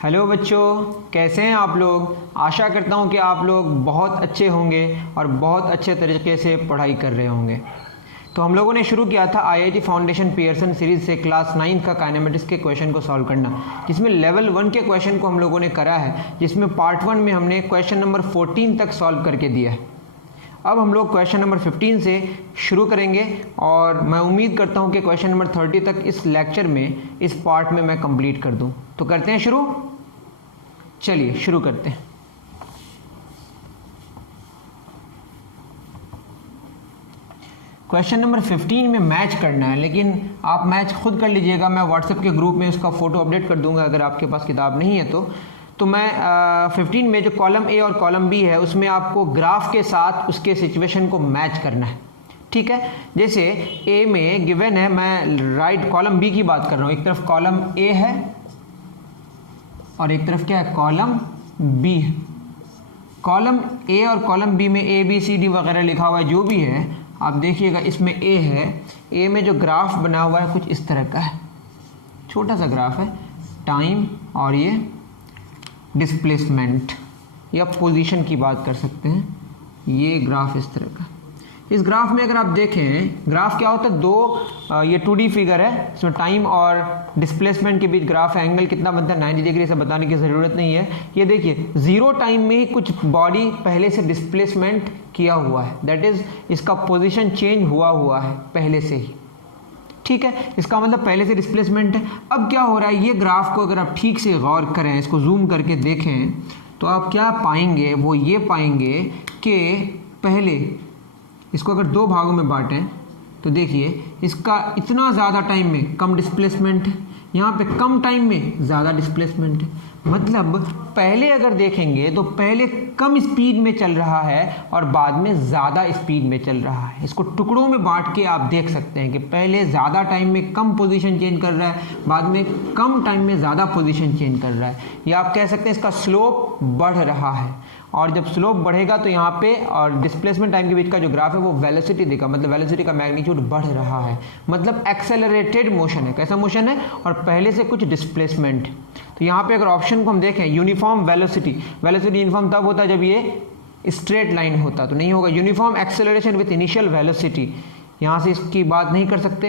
Hello बच्चों, कैसे हैं आप लोग। आशा करता हूं कि आप लोग बहुत अच्छे होंगे और बहुत अच्छे तरीके से पढ़ाई कर रहे होंगे। तो हम लोगों ने शुरू किया था आईआईटी फाउंडेशन पियर्सन सीरीज़ से क्लास 9 का काइनेमेटिक्स के क्वेश्चन को सॉल्व करना, जिसमें लेवल 1 के क्वेश्चन को हम लोगों ने करा है, जिसमें पार्ट 1 में हमने क्वेश्चन नंबर 14 तक सॉल्व करके दिया है। अब हम लोग क्वेश्चन नंबर 15 से शुरू करेंगे और मैं उम्मीद करता हूं कि क्वेश्चन नंबर 30 तक इस लेक्चर में, इस पार्ट में मैं कंप्लीट कर दूं। तो करते हैं शुरू। चलिए शुरू करते हैं। क्वेश्चन नंबर 15 में मैच करना है, लेकिन आप मैच खुद कर लीजिएगा। मैं व्हाट्सएप के ग्रुप में उसका फ़ोटो अपडेट कर दूंगा अगर आपके पास किताब नहीं है तो मैं 15 में जो कॉलम ए और कॉलम बी है उसमें आपको ग्राफ के साथ उसके सिचुएशन को मैच करना है। ठीक है, जैसे ए में गिवन है, मैं राइट कॉलम बी की बात कर रहा हूँ। एक तरफ कॉलम ए है और एक तरफ क्या है, कॉलम बी है। कॉलम ए और कॉलम बी में ए बी सी डी वगैरह लिखा हुआ है, जो भी है आप देखिएगा। इसमें ए है, ए में जो ग्राफ बना हुआ है कुछ इस तरह का है, छोटा सा ग्राफ है, टाइम और ये डिस्प्लेसमेंट या पोजीशन की बात कर सकते हैं। ये ग्राफ इस तरह का। इस ग्राफ में अगर आप देखें, ग्राफ क्या होता है, दो ये 2D फिगर है, इसमें टाइम और डिस्प्लेसमेंट के बीच ग्राफ है। एंगल कितना बनता है, 90 डिग्री से बताने की ज़रूरत नहीं है। ये देखिए, जीरो टाइम में ही कुछ बॉडी पहले से डिस्प्लेसमेंट किया हुआ है, दैट इज़ इसका पोजीशन चेंज हुआ है पहले से ही। ठीक है, इसका मतलब पहले से डिस्प्लेसमेंट है। अब क्या हो रहा है, ये ग्राफ को अगर आप ठीक से गौर करें, इसको जूम करके देखें, तो आप क्या पाएंगे, वो ये पाएंगे कि पहले इसको अगर दो भागों में बांटें तो देखिए, इसका इतना ज़्यादा टाइम में कम डिस्प्लेसमेंट है, यहाँ पे कम टाइम में ज़्यादा डिस्प्लेसमेंट है। मतलब पहले अगर देखेंगे तो पहले कम स्पीड में चल रहा है और बाद में ज़्यादा स्पीड में चल रहा है। इसको टुकड़ों में बांट के आप देख सकते हैं कि पहले ज़्यादा टाइम में कम पोजीशन चेंज कर रहा है, बाद में कम टाइम में ज़्यादा पोजीशन चेंज कर रहा है। या आप कह सकते हैं इसका स्लोप बढ़ रहा है, और जब स्लोप बढ़ेगा तो यहाँ पे और डिस्प्लेसमेंट टाइम के बीच का जो ग्राफ है वो वेलोसिटी देगा, मतलब वेलोसिटी का मैग्नीट्यूड बढ़ रहा है, मतलब एक्सेलरेटेड मोशन है। कैसा मोशन है, और पहले से कुछ डिस्प्लेसमेंट। तो यहाँ पे अगर ऑप्शन को हम देखें, यूनिफॉर्म वेलोसिटी, वेलोसिटी यूनिफॉर्म तब होता है जब ये स्ट्रेट लाइन होता, तो नहीं होगा। Uniform acceleration with initial velocity, यहाँ से इसकी बात नहीं कर सकते।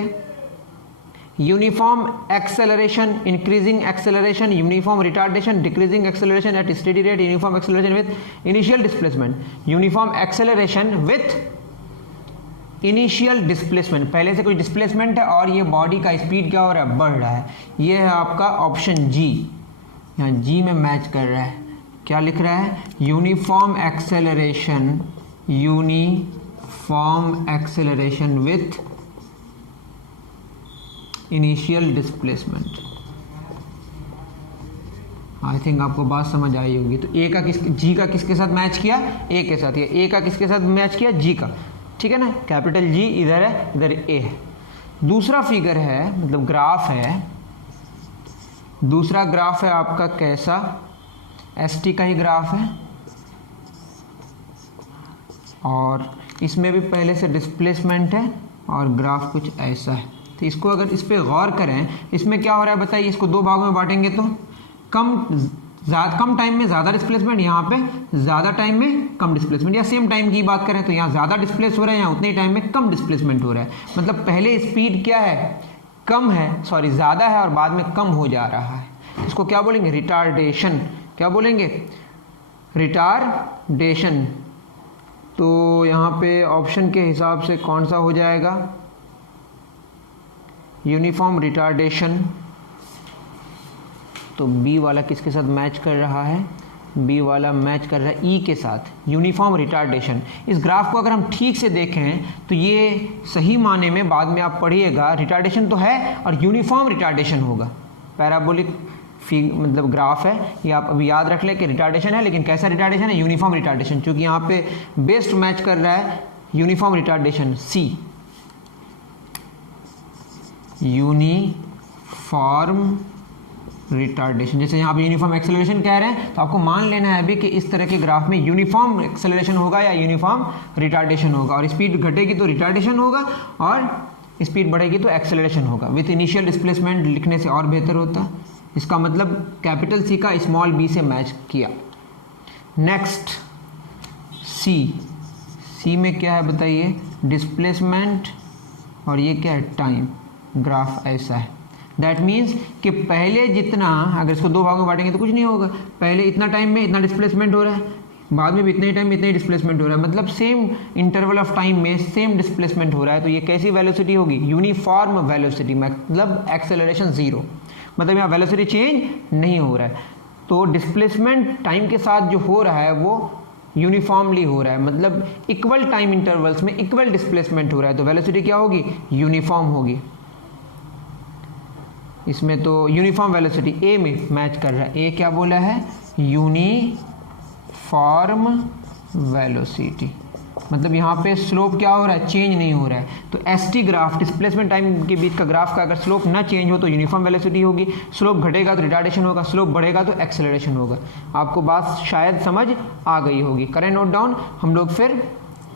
Uniform acceleration, increasing acceleration, uniform retardation, decreasing acceleration at steady rate, uniform acceleration with initial displacement, uniform acceleration with initial displacement, पहले से कुछ डिस्प्लेसमेंट है और ये बॉडी का स्पीड क्या हो रहा है, बढ़ रहा है। ये है आपका ऑप्शन जी, यहाँ जी में मैच कर रहा है। क्या लिख रहा है, uniform acceleration, uniform acceleration with initial displacement. I think आपको बात समझ आई होगी। तो ए का जी का किसके साथ मैच किया, ए के साथ। ये ए का किसके साथ मैच किया, जी का। ठीक है ना, कैपिटल जी इधर है, इधर ए है। दूसरा फिगर है, मतलब ग्राफ है, दूसरा ग्राफ है आपका कैसा, एसटी का ही ग्राफ है, और इसमें भी पहले से डिस्प्लेसमेंट है और ग्राफ कुछ ऐसा है। तो इसको अगर इस पर गौर करें, इसमें क्या हो रहा है बताइए। इसको दो भागों में बांटेंगे तो कम टाइम में ज़्यादा डिस्प्लेसमेंट, यहाँ पे ज़्यादा टाइम में कम डिस्प्लेसमेंट। या सेम टाइम की बात करें तो यहाँ ज़्यादा डिस्प्लेस हो रहा है, यहाँ उतने टाइम में कम डिस्प्लेसमेंट हो रहा है। मतलब पहले स्पीड क्या है, कम है, सॉरी ज़्यादा है, और बाद में कम हो जा रहा है। इसको क्या बोलेंगे, रिटार्डेशन। क्या बोलेंगे, रिटार्डेशन। तो यहाँ पे ऑप्शन के हिसाब से कौन सा हो जाएगा, यूनिफॉर्म रिटार्डेशन। तो बी वाला किसके साथ मैच कर रहा है, बी वाला मैच कर रहा है ई के साथ, यूनिफॉर्म रिटार्डेशन। इस ग्राफ को अगर हम ठीक से देखें तो ये सही माने में, बाद में आप पढ़िएगा, रिटार्डेशन तो है और यूनिफॉर्म रिटार्डेशन होगा। पैराबोलिक मतलब ग्राफ है, ये आप अभी याद रख लें कि रिटार्डेशन है, लेकिन कैसा रिटार्डेशन है, यूनिफॉर्म रिटार्डेशन। चूँकि यहाँ पे बेस्ट मैच कर रहा है यूनिफॉर्म रिटार्डेशन, सी, यूनिफॉर्म रिटार्डेशन। जैसे यहाँ पे यूनिफॉर्म एक्सेलरेशन कह रहे हैं, तो आपको मान लेना है अभी कि इस तरह के ग्राफ में यूनिफॉर्म एक्सेलरेशन होगा या यूनिफॉर्म रिटार्डेशन होगा, और स्पीड घटेगी तो रिटार्डेशन होगा और स्पीड बढ़ेगी तो एक्सेलरेशन होगा। विथ इनिशियल डिस्प्लेसमेंट लिखने से और बेहतर होता है। इसका मतलब कैपिटल सी का स्मॉल बी से मैच किया। नेक्स्ट सी में क्या है बताइए, डिस्प्लेसमेंट, और ये क्या है, टाइम। ग्राफ ऐसा है, दैट मीन्स कि पहले जितना, अगर इसको दो भागों में बांटेंगे तो कुछ नहीं होगा, पहले इतना टाइम में इतना डिस्प्लेसमेंट हो रहा है, बाद में भी इतने टाइम में इतना ही डिस्प्लेसमेंट हो रहा है, मतलब सेम इंटरवल ऑफ टाइम में सेम डिस्प्लेसमेंट हो रहा है। तो ये कैसी वेलोसिटी होगी, यूनिफॉर्म वेलोसिटी, मतलब एक्सेलरेशन जीरो, मतलब यहाँ वेलोसिटी चेंज नहीं हो रहा है। तो डिस्प्लेसमेंट टाइम के साथ जो हो रहा है वो यूनिफॉर्मली हो रहा है, मतलब इक्वल टाइम इंटरवल्स में इक्वल डिस्प्लेसमेंट हो रहा है, तो वेलोसिटी क्या होगी, यूनिफॉर्म होगी। इसमें तो यूनिफॉर्म वेलोसिटी ए में मैच कर रहा है, ए क्या बोला है, यूनिफॉर्म वेलोसिटी, मतलब यहाँ पे स्लोप क्या हो रहा है, चेंज नहीं हो रहा है। तो एसटी ग्राफ, डिस्प्लेसमेंट टाइम के बीच का ग्राफ का अगर स्लोप ना चेंज हो तो यूनिफॉर्म वेलोसिटी होगी, स्लोप घटेगा तो रिटार्डेशन होगा, स्लोप बढ़ेगा तो एक्सेलरेशन होगा। आपको बात शायद समझ आ गई होगी। करें नोट डाउन, हम लोग फिर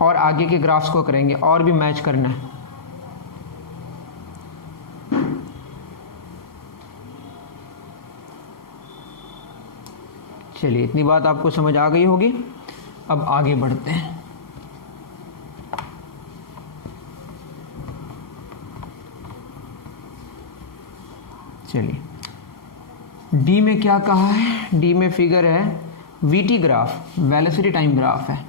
और आगे के ग्राफ्स को करेंगे और भी मैच करना है। चलिए, इतनी बात आपको समझ आ गई होगी, अब आगे बढ़ते हैं। चलिए, डी में क्या कहा है, डी में फिगर है VT graph, velocity time graph है।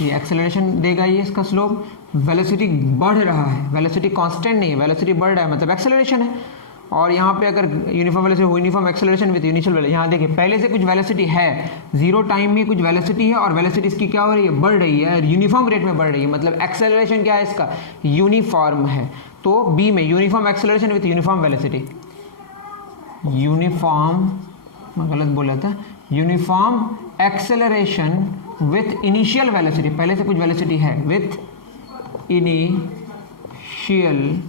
ये एक्सेलरेशन देगा, ये इसका स्लोप, वेलोसिटी बढ़ रहा है, वेलोसिटी कांस्टेंट नहीं है, वेलोसिटी बढ़ रहा है मतलब एक्सेलरेशन है। और यहाँ पे अगर uniform velocity, uniform acceleration with initial velocity, यहाँ देखिए पहले से कुछ वेलोसिटी है, जीरो टाइम में कुछ वेलोसिटी है और वेलोसिटी इसकी क्या हो रही है, बढ़ रही है, यूनिफॉर्म रेट में बढ़ रही है, मतलब एक्सेलरेशन क्या है इसका, यूनिफॉर्म है। तो बी में uniform acceleration with uniform velocity, uniform, मैं गलत बोला था, uniform acceleration with initial velocity, पहले से कुछ वेलोसिटी है, विथ इनिशियल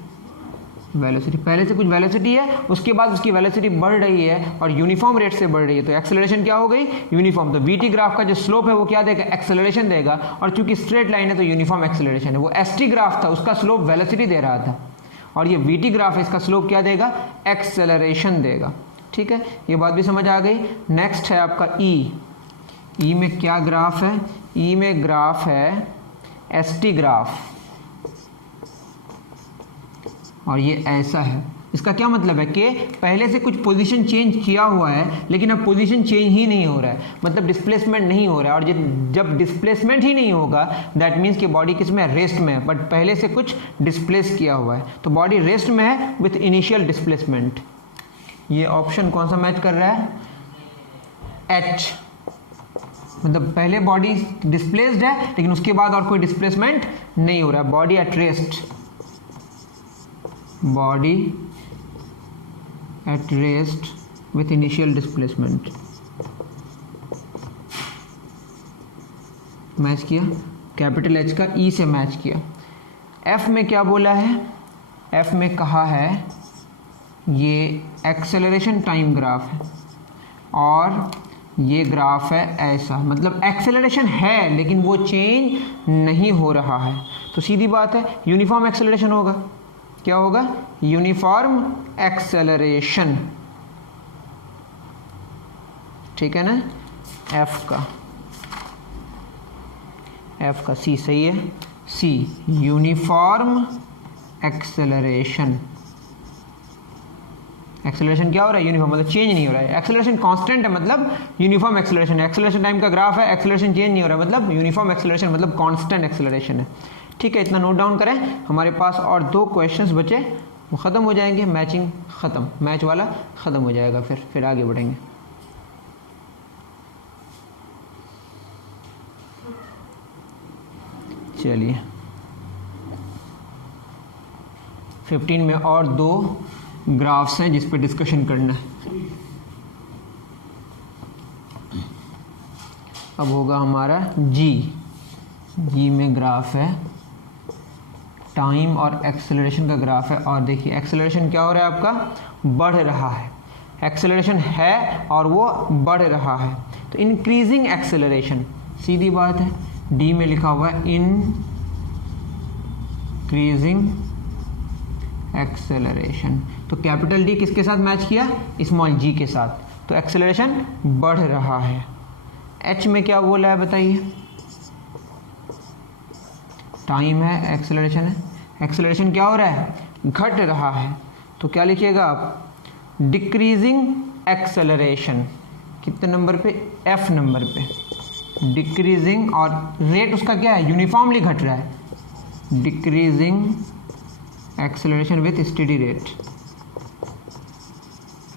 वेलोसिटी, पहले से कुछ वेलोसिटी है, उसके बाद उसकी वेलोसिटी बढ़ रही है और यूनिफॉर्म रेट से बढ़ रही है, तो एक्सेलरेशन क्या हो गई, यूनिफॉर्म। तो वीटी ग्राफ का जो स्लोप है वो क्या देगा, एक्सेलरेशन देगा, और चूंकि स्ट्रेट लाइन है तो यूनिफॉर्म एक्सेलरेशन है। वो एसटी ग्राफ था, उसका स्लोप वेलोसिटी दे रहा था, और ये वीटी ग्राफ है, इसका स्लोप क्या देगा, एक्सेलरेशन देगा। ठीक है, ये बात भी समझ आ गई। नेक्स्ट है आपका ई में क्या ग्राफ है, ई में ग्राफ है एसटी ग्राफ, और ये ऐसा है। इसका क्या मतलब है कि पहले से कुछ पोजीशन चेंज किया हुआ है लेकिन अब पोजीशन चेंज ही नहीं हो रहा है, मतलब डिस्प्लेसमेंट नहीं हो रहा है, और जब डिस्प्लेसमेंट ही नहीं होगा दैट मीन्स कि बॉडी किस में, रेस्ट में है, बट पहले से कुछ डिस्प्लेस किया हुआ है, तो बॉडी रेस्ट में है विथ इनिशियल डिस्प्लेसमेंट। ये ऑप्शन कौन सा मैच कर रहा है, एच, मतलब पहले बॉडी डिस्प्लेस्ड है लेकिन उसके बाद और कोई डिस्प्लेसमेंट नहीं हो रहा है, body at rest, body at rest with initial displacement. Match किया, कैपिटल एच का ई से मैच किया। एफ में क्या बोला है, एफ में कहा है ये एक्सेलरेशन टाइम ग्राफ है और ये ग्राफ है ऐसा, मतलब एक्सेलरेशन है लेकिन वो चेंज नहीं हो रहा है, तो सीधी बात है यूनिफॉर्म एक्सेलरेशन होगा। क्या होगा, यूनिफॉर्म एक्सेलरेशन, ठीक है ना। एफ का सी सही है, सी यूनिफॉर्म एक्सेलरेशन। एक्सेलरेशन क्या हो रहा है, यूनिफॉर्म, मतलब चेंज नहीं हो रहा है। एक्सेलरेशन कांस्टेंट है मतलब यूनिफॉर्म एक्सेलरेशन है, एक्सेलरेशन टाइम का ग्राफ है, एक्सेलरेशन चेंज नहीं हो रहा है मतलब यूनिफॉर्म एक्सेलरेशन, मतलब कांस्टेंट एक्सेलरेशन है। ठीक है, इतना नोट डाउन करें। हमारे पास और 2 क्वेश्चंस बचे, वो ख़त्म हो जाएंगे, मैचिंग ख़त्म, मैच वाला ख़त्म हो जाएगा, फिर आगे बढ़ेंगे। चलिए 15 में और 2 ग्राफ्स हैं जिस पे डिस्कशन करना है। अब होगा हमारा जी में ग्राफ है, टाइम और एक्सेलरेशन का ग्राफ है, और देखिए एक्सेलरेशन क्या हो रहा है आपका, बढ़ रहा है, एक्सेलरेशन है और वो बढ़ रहा है, तो इंक्रीजिंग एक्सेलरेशन, सीधी बात है। डी में लिखा हुआ है इंक्रीजिंग एक्सेलरेशन। तो कैपिटल डी किसके साथ मैच किया, स्मॉल जी के साथ, तो एक्सेलरेशन बढ़ रहा है। एच में क्या बोला है बताइए, टाइम है, एक्सेलरेशन है, एक्सेलरेशन क्या हो रहा है, घट रहा है, तो क्या लिखिएगा आप, डिक्रीजिंग एक्सेलरेशन। कितने नंबर पे, एफ नंबर पे, डिक्रीजिंग, और रेट उसका क्या है, यूनिफॉर्मली घट रहा है, decreasing acceleration with steady rate.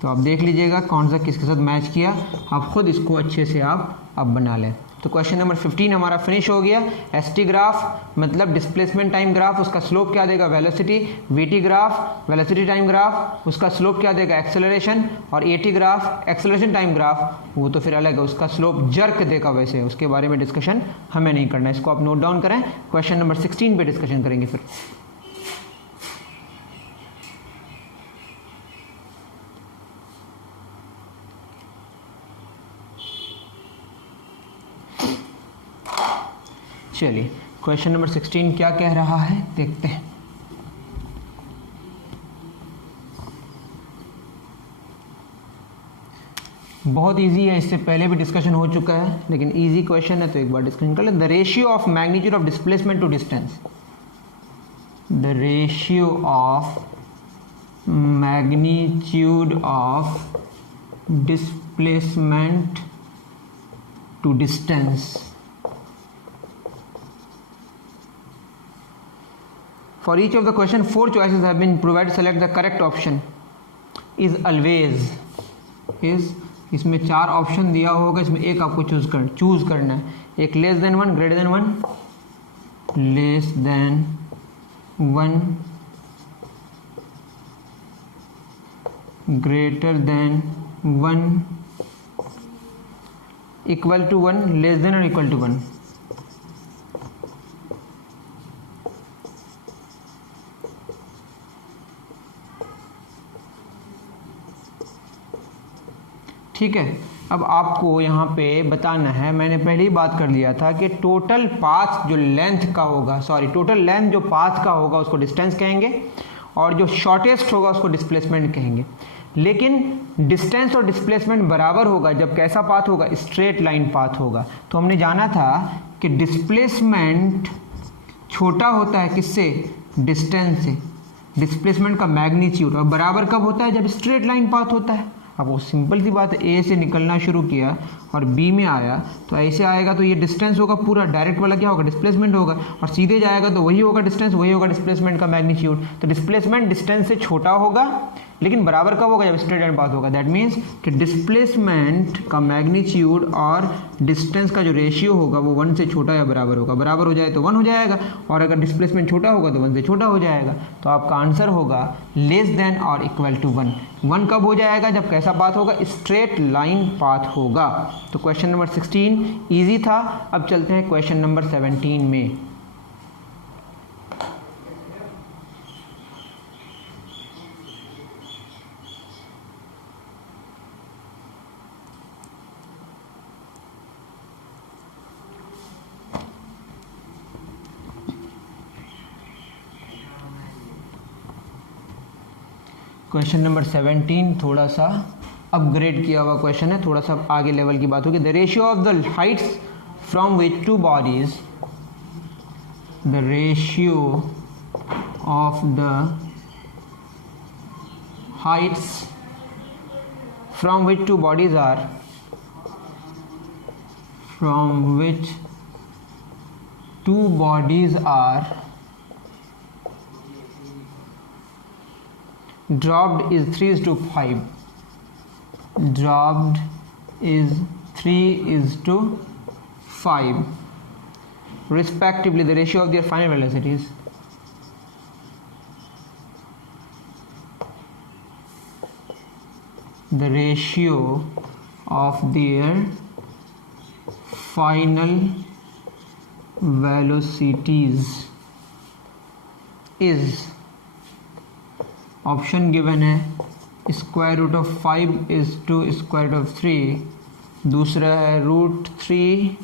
तो आप देख लीजिएगा कौन सा किसके साथ मैच किया, आप खुद इसको अच्छे से आप अब बना लें। तो क्वेश्चन नंबर 15 हमारा फिनिश हो गया। एसटी ग्राफ मतलब डिस्प्लेसमेंट टाइम ग्राफ, उसका स्लोप क्या देगा, velocity. VT graph velocity time graph, उसका स्लोप क्या देगा, एक्सेलरेशन। और eighty graph acceleration time graph, वो तो फिर अलग है, उसका स्लोप जर्क देगा, वैसे उसके बारे में डिस्कशन हमें नहीं करना है, इसको आप नोट डाउन करें। क्वेश्चन नंबर 16 पे डिस्कशन करेंगे फिर। चलिए क्वेश्चन नंबर 16 क्या कह रहा है देखते हैं। बहुत इजी है, इससे पहले भी डिस्कशन हो चुका है, लेकिन इजी क्वेश्चन है तो एक बार डिस्कशन कर ले। The ratio of magnitude of displacement to distance, the ratio of magnitude of displacement to distance for each of the question 4 choices have been provided, select the correct option is always is, इसमें 4 option दिया होगा, इसमें एक आपको choose करना है, एक less than 1, greater than 1, less than 1, greater than 1, equal to 1, less than और इक्वल टू 1। ठीक है, अब आपको यहाँ पे बताना है, मैंने पहले ही बात कर लिया था कि टोटल पाथ जो लेंथ का होगा, टोटल लेंथ जो पाथ का होगा उसको डिस्टेंस कहेंगे, और जो शॉर्टेस्ट होगा उसको डिस्प्लेसमेंट कहेंगे। लेकिन डिस्टेंस और डिस्प्लेसमेंट बराबर होगा जब कैसा पाथ होगा, स्ट्रेट लाइन पाथ होगा। तो हमने जाना था कि डिस्प्लेसमेंट छोटा होता है किससे, डिस्टेंस से, डिस्प्लेसमेंट का मैग्नीट्यूड, और बराबर कब होता है, जब स्ट्रेट लाइन पाथ होता है। अब वो सिंपल सी बात है, ए से निकलना शुरू किया और बी में आया तो ऐसे आएगा, तो ये डिस्टेंस होगा पूरा, डायरेक्ट वाला क्या होगा, डिस्प्लेसमेंट होगा, और सीधे जाएगा तो वही होगा डिस्टेंस, वही होगा डिस्प्लेसमेंट का मैग्नीट्यूड। तो डिस्प्लेसमेंट डिस्टेंस से छोटा होगा, लेकिन बराबर कब होगा, जब स्ट्रेट लाइन पाथ होगा। दैट मीन्स कि डिस्प्लेसमेंट का मैग्नीट्यूड और डिस्टेंस का जो रेशियो होगा वो 1 से छोटा या बराबर होगा। बराबर हो जाए तो 1 हो जाएगा, और अगर डिस्प्लेसमेंट छोटा होगा तो 1 से छोटा हो जाएगा। तो आपका आंसर होगा लेस देन और इक्वल टू 1। 1 कब हो जाएगा, जब कैसा पाथ होगा, स्ट्रेट लाइन पाथ होगा। तो क्वेश्चन नंबर 16 इजी था। अब चलते हैं क्वेश्चन नंबर 17 में। क्वेश्चन नंबर 17 थोड़ा सा अपग्रेड किया हुआ क्वेश्चन है, थोड़ा सा आगे लेवल की बात होगी। The ratio of the heights from which two bodies, the ratio of the heights from which two bodies are, from which two bodies are dropped is 3:5, dropped is 3:5 respectively, the ratio of their final velocities. The ratio of their final velocities is, option given है square root of 5 is two square root of 3, दूसरा है √3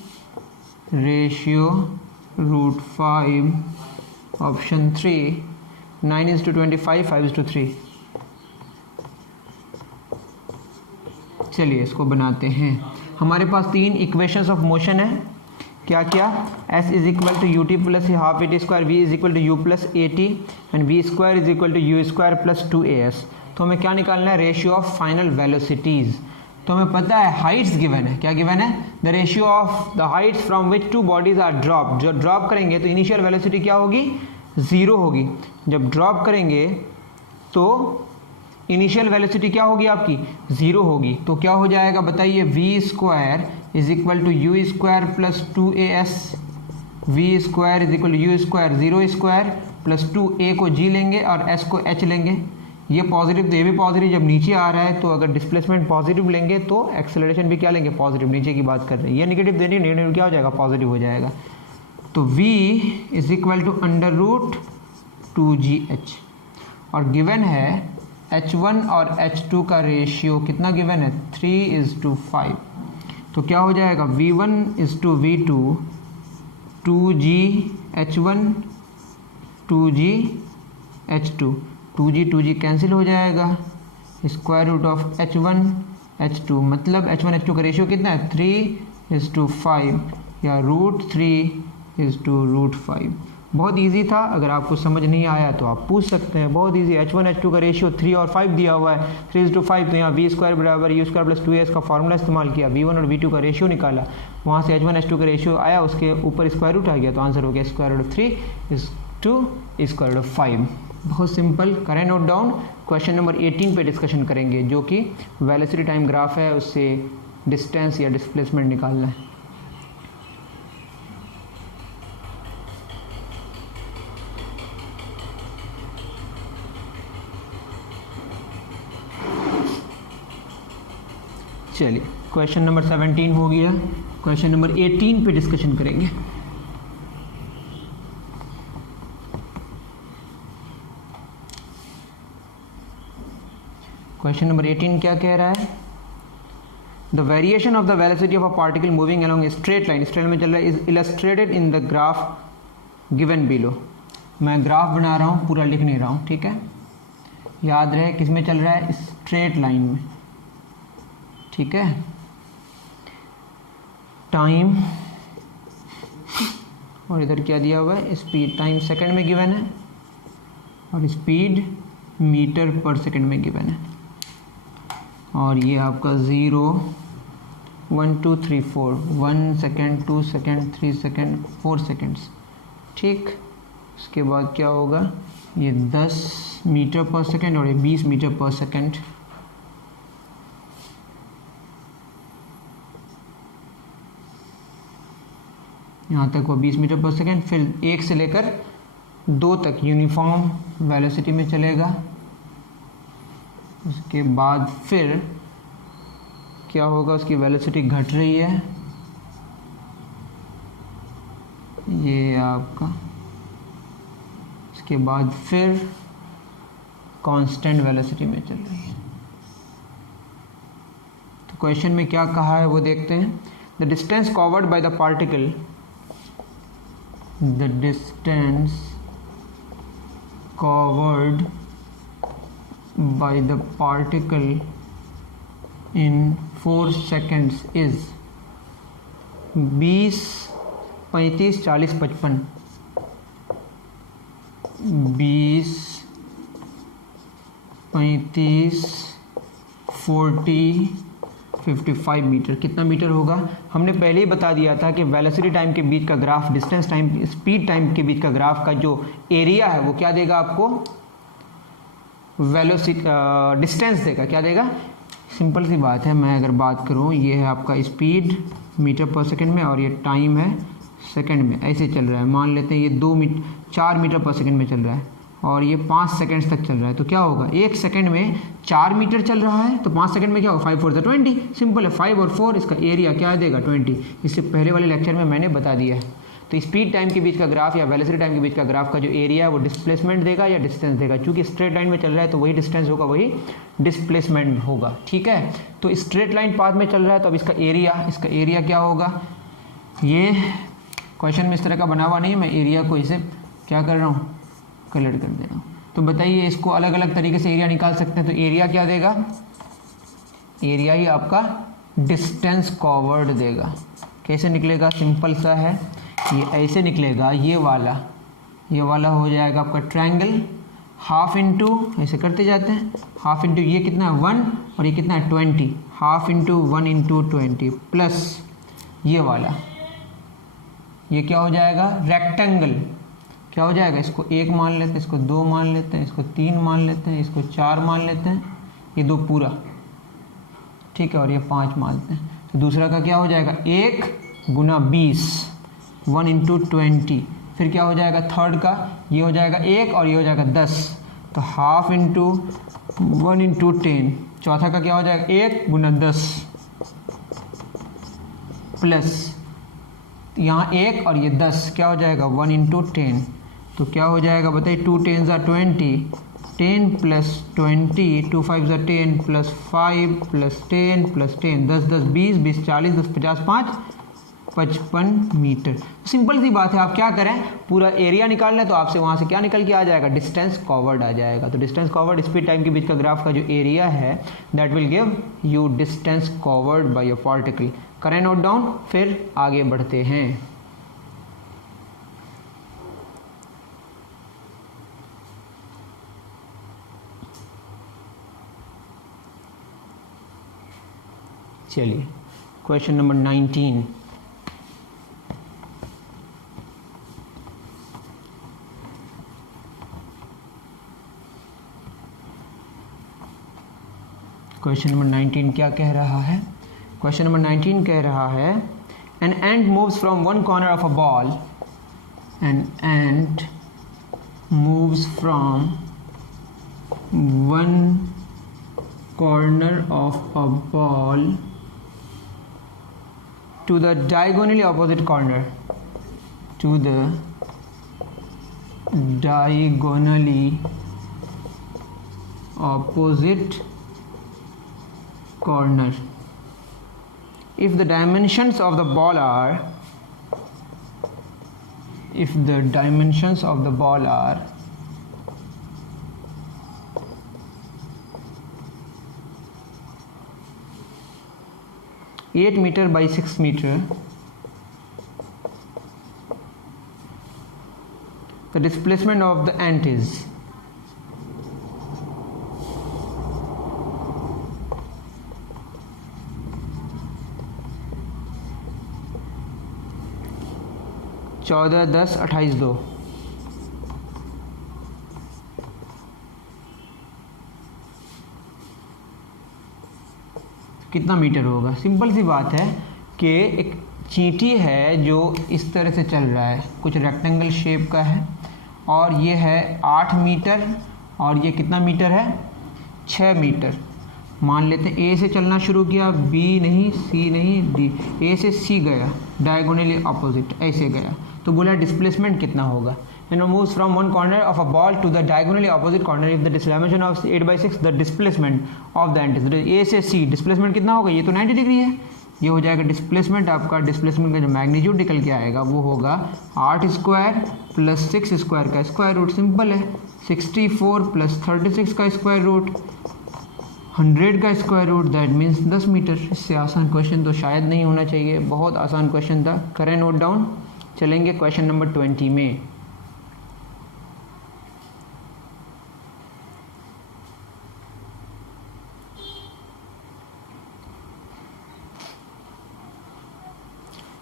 ratio √5, option 3 9:25, 5:3। चलिए इसको बनाते हैं। हमारे पास 3 equations of motion है। क्या क्या? s is equal to u t plus half a t square, v is equal to u plus a t and v square is equal to u square plus 2as। तो हमें क्या निकालना है? Ratio of final velocities. तो हमें पता है Heights given है। क्या गिवन है? The ratio of the heights from which 2 bodies are drop. जो ड्रॉप करेंगे तो इनिशियल वेलोसिटी क्या होगी? 0 होगी। जब ड्रॉप करेंगे तो इनिशियल वेलोसिटी क्या होगी आपकी? 0 होगी। तो क्या हो जाएगा बताइए? V square is equal to u square plus 2as, v square is equal to u square 0 square plus 2a को g लेंगे और s को h लेंगे। ये पॉजिटिव तो ये भी पॉजिटिव। जब नीचे आ रहा है तो अगर डिस्प्लेसमेंट पॉजिटिव लेंगे तो एक्सेलरेशन भी क्या लेंगे? पॉजिटिव। नीचे की बात कर रहे हैं। ये नेगेटिव देनी, नेगेटिव क्या हो जाएगा? पॉजिटिव हो जाएगा। तो v is equal to √2gh और गिवन है h1 और h2 का रेशियो कितना गिवन है? 3:5। तो क्या हो जाएगा? v1 is to v2 2gh1 2gh2, 2g cancel हो जाएगा। Square root of h1 h2 मतलब h1 h2 का रेशियो कितना है? 3:5 या √3:5। बहुत इजी था। अगर आपको समझ नहीं आया तो आप पूछ सकते हैं। बहुत इजी। h1 h2 का रेशियो 3 और 5 दिया हुआ है। 3:5 तो यहाँ वी स्क्वायर बराबर यू स्क्वायर प्लस 2as का फॉर्मूला इस्तेमाल किया, v1 और v2 का रेशियो निकाला, वहाँ से h1 h2 का रेशियो आया, उसके ऊपर स्क्वायर रूट आ गया, तो आंसर हो गया square root of 3 square root of 5। बहुत सिंपल। करें नोट डाउन। क्वेश्चन नंबर 18 पे डिस्कशन करेंगे, जो कि वेलोसिटी टाइम ग्राफ है, उससे डिस्टेंस या डिस्प्लेसमेंट निकालना है। चलिए क्वेश्चन नंबर 17 हो गया। क्वेश्चन नंबर 18 पे डिस्कशन करेंगे। क्वेश्चन नंबर 18 क्या कह रहा है? The variation of the velocity of a particle moving along a straight line, straight में चल रहा है, is illustrated in the graph given below. मैं ग्राफ बना रहा हूँ, पूरा लिख नहीं रहा हूँ, ठीक है? याद रहे किस में चल रहा है? स्ट्रेट लाइन में, ठीक है? टाइम और इधर क्या दिया हुआ है? स्पीड। टाइम सेकंड में गिवन है और स्पीड मीटर पर सेकंड में गिवन है। और ये आपका 0 1 2 3 4 1 सेकेंड 2 सेकेंड 3 सेकेंड 4 सेकेंड्स, ठीक? उसके बाद क्या होगा? ये 10 मीटर पर सेकेंड और ये 20 मीटर पर सेकेंड। यहाँ तक वो 20 मीटर पर सेकेंड। फिर 1 से लेकर 2 तक यूनिफॉर्म वेलोसिटी में चलेगा। उसके बाद फिर क्या होगा? उसकी वेलोसिटी घट रही है, ये आपका। उसके बाद फिर कांस्टेंट वेलोसिटी में चल रही है। तो क्वेश्चन में क्या कहा है वो देखते हैं। The distance covered by the particle, the distance covered by the particle in 4 seconds is 20 35 40 55 20 35 40 55 metre. कितना मीटर होगा? हमने पहले ही बता दिया था कि वेलोसिटी टाइम के बीच का graph, distance time speed time के बीच का ग्राफ का जो एरिया है वो क्या देगा आपको? वेलोसिटी डिस्टेंस देगा। क्या देगा? सिंपल सी बात है। मैं अगर बात करूँ, ये है आपका स्पीड मीटर पर सेकंड में और ये टाइम है सेकंड में, ऐसे चल रहा है। मान लेते हैं ये 4 मीटर पर सेकंड में चल रहा है और ये 5 सेकंड्स तक चल रहा है। तो क्या होगा? 1 सेकंड में 4 मीटर चल रहा है, तो 5 सेकंड में क्या होगा? 5 4 20। सिंपल है। 5 और 4 इसका एरिया क्या देगा? 20। इससे पहले वाले लेक्चर में मैंने बता दिया है। तो स्पीड टाइम के बीच का ग्राफ या वेलोसिटी टाइम के बीच का ग्राफ का जो एरिया है वो डिस्प्लेसमेंट देगा या डिस्टेंस देगा। क्योंकि स्ट्रेट लाइन में चल रहा है तो वही डिस्टेंस होगा, वही डिस्प्लेसमेंट होगा, ठीक है? तो स्ट्रेट लाइन पाथ में चल रहा है तो अब इसका एरिया क्या होगा? ये क्वेश्चन में इस तरह का बना हुआ नहीं है, मैं एरिया को इसे क्या कर रहा हूँ? कलर कर दे रहा हूँ। तो बताइए इसको अलग अलग तरीके से एरिया निकाल सकते हैं। तो एरिया क्या देगा, एरिया ही आपका डिस्टेंस कवर्ड देगा। कैसे निकलेगा, सिंपल सा है, ये ऐसे निकलेगा, ये वाला हो जाएगा आपका ट्रायंगल, हाफ इंटू ऐसे करते जाते हैं, हाफ इंटू ये कितना है 1 और ये कितना है 20, हाफ इंटू 1 इंटू 20 प्लस ये वाला, ये क्या हो जाएगा रेक्टेंगल, क्या हो जाएगा, इसको 1 मान लेते हैं, इसको 2 मान लेते हैं, इसको 3 मान लेते हैं, इसको 4 मान लेते हैं, ये 2 पूरा, ठीक है, और ये 5 मानते हैं। तो दूसरा का क्या हो जाएगा 1 गुना 20, 1 इंटू 20, फिर क्या हो जाएगा थर्ड का, ये हो जाएगा 1 और ये हो जाएगा 10, तो हाफ इंटू 1 इंटू 10, चौथा का क्या हो जाएगा 1 गुना 10 प्लस यहाँ 1 और ये 10, क्या हो जाएगा 1 इंटू 10, तो क्या हो जाएगा बताइए, 2 10 ज़ा 20, 10 प्लस 20, 2 5 ज़ा 10 plus 5 plus 10 plus 10, 10 10 20, 20 40, 10 50 5 55 metre. Simple सी बात है, आप क्या करें, पूरा एरिया निकाल लें तो आपसे वहाँ से क्या निकल के आ जाएगा, डिस्टेंस कवर्ड आ जाएगा। तो डिस्टेंस कवर्ड स्पीड टाइम के बीच का ग्राफ का जो एरिया है that will give you distance covered by a particle. करें नोट डाउन, फिर आगे बढ़ते हैं। चलिए क्वेश्चन नंबर 19, क्वेश्चन नंबर 19 क्या कह रहा है, क्वेश्चन नंबर 19 कह रहा है an ant moves from one corner of a ball, an ant moves from one corner of a ball to the diagonally opposite corner, to the diagonally opposite corner. If the dimensions of the ball are, if the dimensions of the ball are 8 meter by 6 meter, the displacement of the ant is चौदह 10 28 2, कितना metre होगा। Simple सी बात है कि एक चींटी है जो इस तरह से चल रहा है, कुछ रेक्टेंगल शेप का है, और ये है 8 मीटर, और ये कितना मीटर है 6 मीटर। मान लेते हैं ए से चलना शुरू किया, बी नहीं, सी नहीं, डी, ए से सी गया, डायगोनली अपोजिट ऐसे गया, तो बोला डिस्प्लेसमेंट कितना होगा। moves from one corner of a ball to the diagonally opposite corner if the dimension of 8/6 the displacement of the ant is A से C, डिस्प्लेसमेंट कितना होगा, ये तो 90 डिग्री है, ये हो जाएगा डिस्प्लेसमेंट। आपका डिस्प्लेसमेंट का जो मैग्नीट्यूड निकल के आएगा वो होगा 8 स्क्वायर प्लस 6 स्क्वायर का स्क्वायर रूट, सिंपल है, 64 प्लस 36 का स्क्वायर रूट, 100 का square root, that means 10 metre. इससे आसान क्वेश्चन तो शायद नहीं होना चाहिए, बहुत आसान क्वेश्चन था। करें नोट डाउन, चलेंगे क्वेश्चन नंबर 20 में।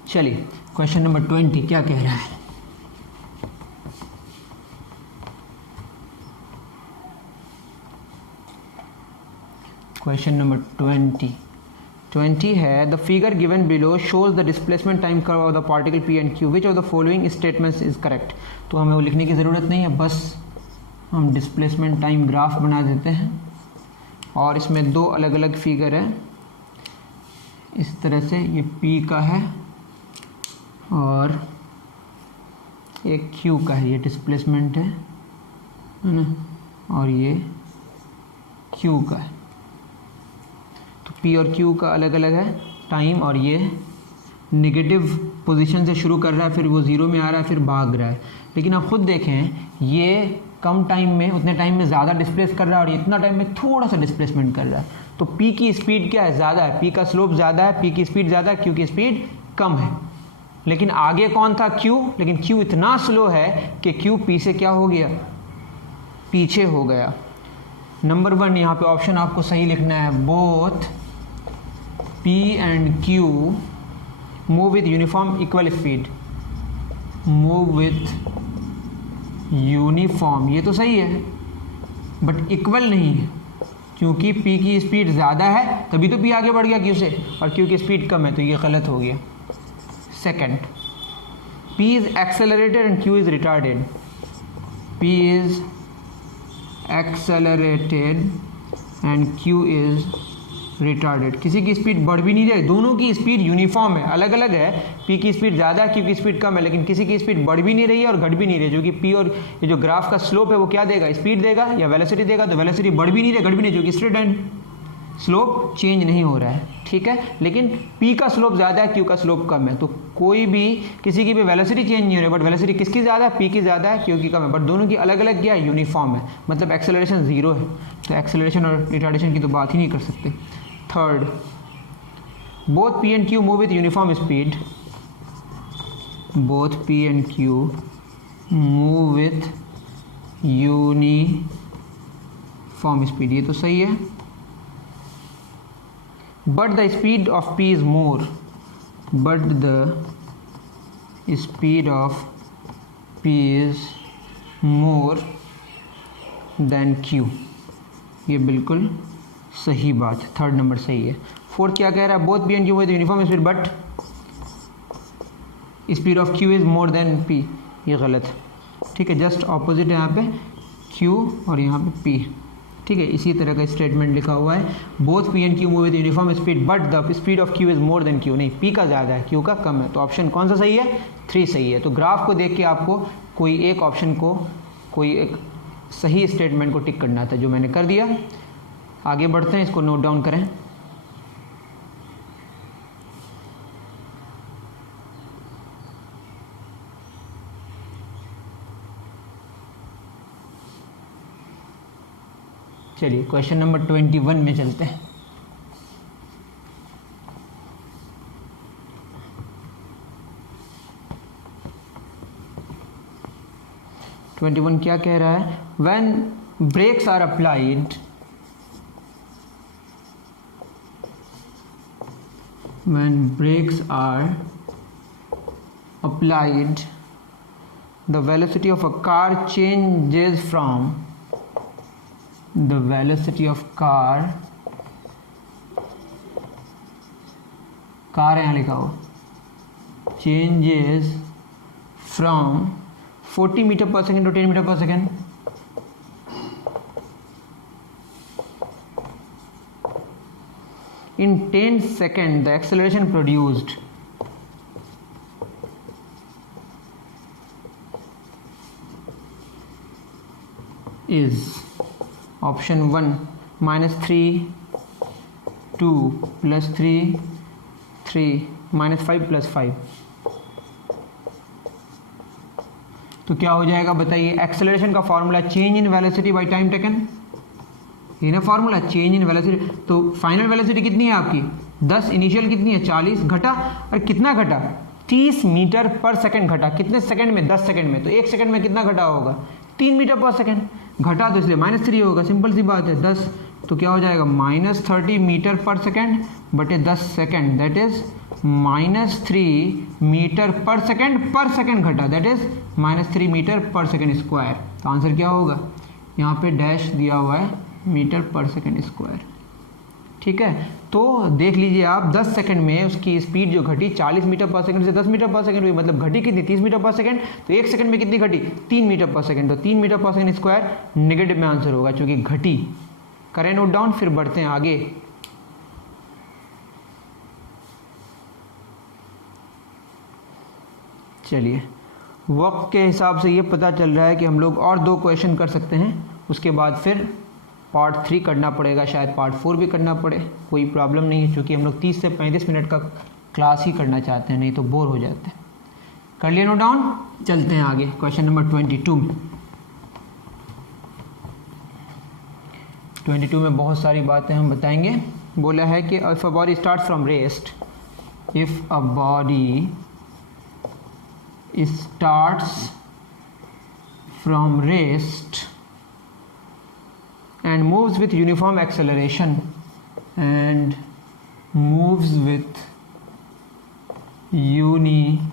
चलिए क्वेश्चन नंबर 20 क्या कह रहा है। क्वेश्चन नंबर 20 है the figure given below shows the displacement time curve of the particle P and Q, which of the following statements is correct. तो हमें वो लिखने की ज़रूरत नहीं है, बस हम डिस्प्लेसमेंट टाइम ग्राफ बना देते हैं, और इसमें दो अलग अलग फिगर है इस तरह से, ये पी का है और एक क्यू का है, ये डिस्प्लेसमेंट है ना, और ये क्यू का है। तो पी और क्यू का अलग अलग है टाइम, और ये नेगेटिव पोजीशन से शुरू कर रहा है, फिर वो ज़ीरो में आ रहा है, फिर भाग रहा है। लेकिन आप खुद देखें, ये कम टाइम में, उतने टाइम में ज़्यादा डिस्प्लेस कर रहा है और इतना टाइम में थोड़ा सा डिस्प्लेसमेंट कर रहा है, तो p की स्पीड क्या है, ज़्यादा है, p का स्लोप ज़्यादा है, p की स्पीड ज़्यादा है, q की स्पीड कम है। लेकिन आगे कौन था, q, लेकिन q इतना स्लो है कि q p से क्या हो गया, पीछे हो गया। नंबर 1 यहाँ पे ऑप्शन आपको सही लिखना है, both p and q move with uniform equal speed, move with uniform, ये तो सही है बट इक्वल नहीं है, क्योंकि p की स्पीड ज़्यादा है तभी तो p आगे बढ़ गया q से, और q की स्पीड कम है तो ये गलत हो गया। Second, p is accelerated and q is retarded, p is accelerated and q is retarded. किसी की स्पीड बढ़ भी नहीं रही, दोनों की स्पीड यूनिफॉर्म है, अलग अलग है, p की स्पीड ज़्यादा है, q की स्पीड कम है, लेकिन किसी की स्पीड बढ़ भी नहीं रही है और घट भी नहीं रही है, जो कि p और ये जो ग्राफ का स्लोप है वो क्या देगा, स्पीड देगा या वेलोसिटी देगा, तो वेलोसिटी बढ़ भी नहीं रही, घट भी नहीं, जो कि स्ट्रेट एंड स्लोप चेंज नहीं हो रहा है, ठीक है। लेकिन p का स्लोप ज़्यादा है, q का स्लोप कम है, तो कोई भी किसी की भी वेलोसिटी चेंज नहीं हो रही है, बट वेलोसिटी किसकी ज़्यादा है, p की ज़्यादा है, q की कम है, बट दोनों की अलग अलग क्या है, यूनिफॉर्म है, मतलब एक्सेलरेशन 0 है, तो एक्सेलरेशन और रिटार्डेशन की तो बात ही नहीं कर सकते। Third, both p and q move with uniform speed, both p and q move with uniform speed, ये तो सही है, but the speed of p is more, but the speed of p is more than q, ये बिल्कुल सही बात, third number सही है। फोर्थ क्या कह रहा है, both p and q with uniform speed but speed of q is more than p, ये गलत है, ठीक है, जस्ट ऑपोजिट है यहाँ पे q और यहाँ पे p, ठीक है। इसी तरह का स्टेटमेंट लिखा हुआ है, both p and q move with uniform speed but the speed of q is more than q, नहीं, p का ज़्यादा है, q का कम है, तो ऑप्शन कौन सा सही है, 3 सही है। तो ग्राफ को देख के आपको कोई एक ऑप्शन को, कोई एक सही स्टेटमेंट को टिक करना था, जो मैंने कर दिया। आगे बढ़ते हैं, इसको नोट डाउन करें। चलिए क्वेश्चन नंबर 21 में चलते हैं। क्या कह रहा है, when brakes are applied, when brakes are applied the velocity of a car changes from, the velocity of car है यहाँ लिखा हो, changes from 40 मीटर पर सेकेंड to 10 मीटर पर second, in 10 seconds the acceleration produced is option 1 -3 2 + 3 3 -5 + 5, तो क्या हो जाएगा बताइए। एक्सेलरेशन का formula change in velocity by time taken, ये ना फॉर्मूला, चेंज इन वेलोसिटी, तो फाइनल वेलोसिटी कितनी है आपकी 10, इनिशियल कितनी है 40, घटा, और कितना घटा 30 मीटर पर सेकंड घटा, कितने सेकंड में, 10 सेकंड में, तो 1 सेकंड में कितना घटा होगा 3 मीटर पर सेकंड, घटा तो इसलिए -3 होगा, सिंपल सी बात है 10, तो क्या हो जाएगा -30 मीटर पर सेकंड बटे 10 सेकंड, दैट इज -3 मीटर पर सेकंड घटा, दैट इज -3 मीटर पर सेकंड स्क्वायर। तो आंसर क्या होगा, यहाँ पे डैश दिया हुआ है मीटर पर सेकंड स्क्वायर, ठीक है। तो देख लीजिए आप 10 सेकंड में उसकी स्पीड जो घटी 40 मीटर पर सेकंड से 10 मीटर पर सेकंड हुई, मतलब घटी कितनी 30 मीटर पर सेकंड, तो 1 सेकंड में कितनी घटी 3 मीटर पर सेकंड, तो 3 मीटर पर सेकंड स्क्वायर नेगेटिव में आंसर होगा क्योंकि घटी। करें नोट डाउन, फिर बढ़ते हैं आगे। चलिए, वक्त के हिसाब से ये पता चल रहा है कि हम लोग और 2 क्वेश्चन कर सकते हैं, उसके बाद फिर पार्ट 3 करना पड़ेगा, शायद पार्ट 4 भी करना पड़े, कोई प्रॉब्लम नहीं है, क्योंकि हम लोग 30 से 35 मिनट का क्लास ही करना चाहते हैं, नहीं तो बोर हो जाते हैं। कर लिए नोट डाउन, चलते हैं आगे क्वेश्चन नंबर 22 में। 22 में बहुत सारी बातें हम बताएंगे। बोला है कि if a body starts from rest, if a body starts from rest and moves with uniform acceleration and moves with uniform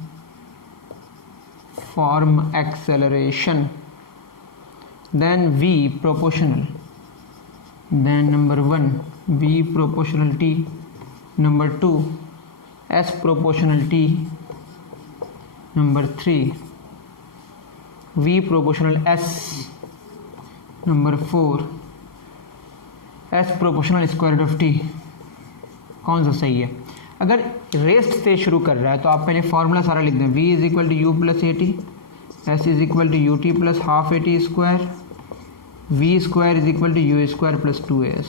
acceleration, then V proportional, then number 1 V proportional T, number 2 S proportional T, number 3 V proportional S, number 4 S proportional square root of t. कौन सा सही है? अगर rest से शुरू कर रहा है तो आप पहले फॉर्मूला सारा लिख दें। v is equal to u plus a t, s is equal to u t plus half a t square, v square is equal to u square plus 2as।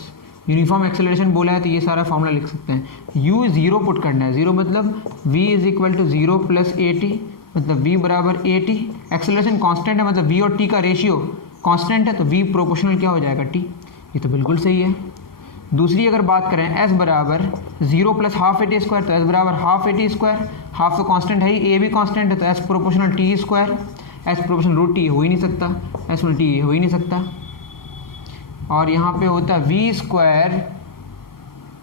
Uniform acceleration बोला है तो ये सारा formula लिख सकते हैं। u zero put करना है, ज़ीरो मतलब v is equal to zero plus a t, मतलब v बराबर ए टी। एक्सेलरेशन कॉन्स्टेंट है, मतलब v और t का रेशियो कॉन्स्टेंट है, तो v प्रोपोर्शनल क्या हो जाएगा? t। ये तो बिल्कुल सही है। दूसरी अगर बात करें s बराबर zero plus half a t square, तो s बराबर half a t square, half तो कांस्टेंट है ही, a भी कांस्टेंट है, तो s proportional t square, s proportional root t हो ही नहीं सकता, s में t हो ही नहीं सकता। और यहाँ पे होता है v square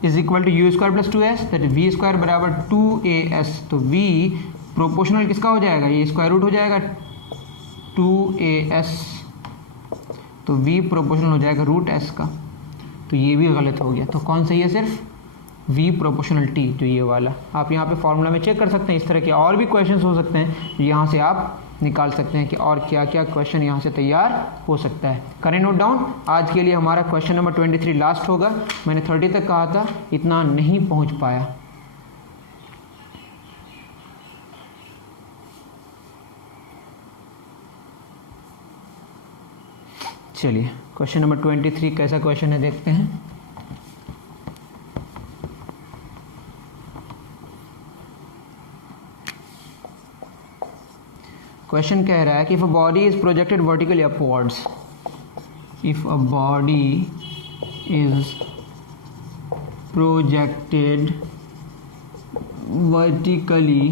is equal to u square plus 2s, that v square बराबर 2as। तो v प्रोपोर्शनल किसका हो जाएगा? ये स्क्वायर रूट हो जाएगा 2as, तो v प्रोपोर्शनल हो जाएगा रूट s का। तो ये भी गलत हो गया। तो कौन सही है? सिर्फ v प्रोपोर्शनल t, जो ये वाला। आप यहाँ पे फॉर्मूला में चेक कर सकते हैं। इस तरह के और भी क्वेश्चंस हो सकते हैं, यहाँ से आप निकाल सकते हैं कि और क्या क्या क्वेश्चन यहाँ से तैयार हो सकता है। करें नोट डाउन। आज के लिए हमारा क्वेश्चन नंबर 23 लास्ट होगा। मैंने 30 तक कहा था, इतना नहीं पहुँच पाया। चलिए क्वेश्चन नंबर 23 कैसा क्वेश्चन है देखते हैं। क्वेश्चन कह रहा है कि if a body is projected vertically upwards, if a body is projected vertically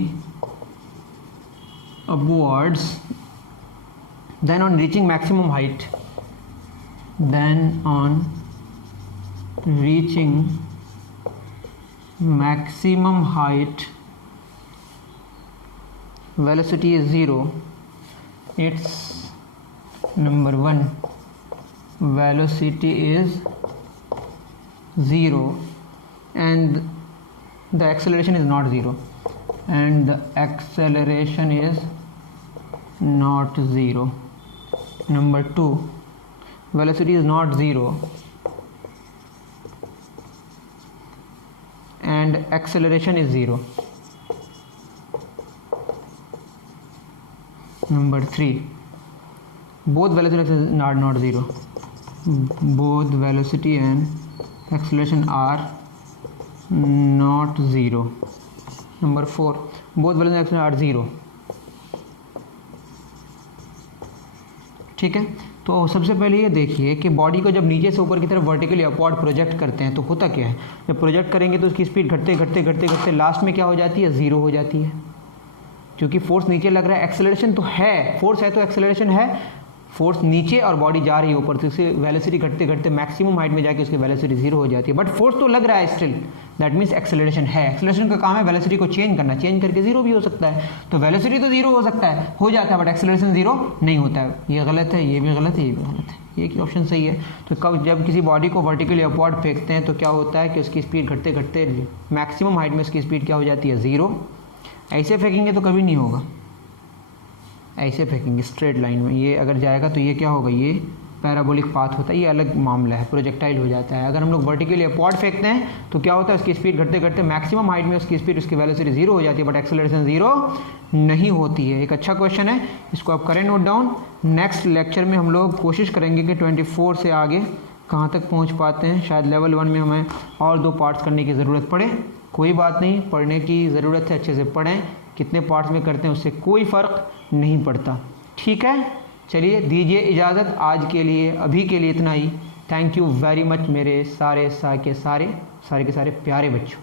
upwards, then on reaching maximum height, then on reaching maximum height, velocity is 0. It's number 1, velocity is 0 and the acceleration is not 0, and the acceleration is not 0. Number 2, velocity is not 0 and acceleration is 0. Number 3, both velocity are not 0. Both velocity and acceleration are not 0. Number 4, both velocity and acceleration are 0. ठीक है। तो सबसे पहले ये देखिए कि body को जब नीचे से ऊपर की तरफ वर्टिकली अपवर्ड प्रोजेक्ट करते हैं तो होता क्या है? जब प्रोजेक्ट करेंगे तो उसकी स्पीड घटते घटते घटते घटते लास्ट में क्या हो जाती है? 0 हो जाती है, क्योंकि फोर्स नीचे लग रहा है। एक्सेलरेशन तो है, फोर्स है तो एक्सेलरेशन है, फोर्स नीचे और बॉडी जा रही है ऊपर, तो उसकी वेलोसिटी घटते घटते मैक्सिमम हाइट में जाके उसकी वेलोसिटी 0 हो जाती है। बट फोर्स तो लग रहा है स्टिल, दैट मीन्स एक्सेलरेशन है। एक्सेलरेशन का काम है वेलोसिटी को चेंज करना, चेंज करके 0 भी हो सकता है। तो वेलोसिटी तो 0 हो सकता है, हो जाता है, बट एक्सेलरेशन 0 नहीं होता है। ये गलत है, ये भी गलत है, ये भी गलत है। ये की ऑप्शन सही है। तो कब जब किसी बॉडी को वर्टिकली अपवर्ड फेंकते हैं तो क्या होता है कि उसकी स्पीड घटते घटते मैक्सिमम हाइट में उसकी स्पीड क्या हो जाती है? 0। ऐसे फेंकेंगे तो कभी नहीं होगा, ऐसे फेंकेंगे स्ट्रेट लाइन में, ये अगर जाएगा तो ये क्या होगा? ये पैराबोलिक पाथ होता है, ये अलग मामला है, प्रोजेक्टाइल हो जाता है। अगर हम लोग वर्टिकली अपवर्ड फेंकते हैं तो क्या होता है? उसकी स्पीड घटते घटते मैक्सिमम हाइट में उसकी स्पीड, उसकी वेलोसिटी 0 हो जाती है, बट एक्सेलरेशन 0 नहीं होती है। एक अच्छा क्वेश्चन है, इसको आप करें नोट डाउन। नेक्स्ट लेक्चर में हम लोग कोशिश करेंगे कि 24 से आगे कहाँ तक पहुँच पाते हैं। शायद लेवल 1 में हमें और 2 पार्ट्स करने की ज़रूरत पड़े। कोई बात नहीं, पढ़ने की ज़रूरत है, अच्छे से पढ़ें। कितने पार्ट्स में करते हैं उससे कोई फ़र्क नहीं पड़ता। ठीक है, चलिए दीजिए इजाज़त आज के लिए, अभी के लिए इतना ही। थैंक यू वेरी मच मेरे सारे के सारे प्यारे बच्चों।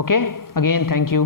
Okay, again thank you.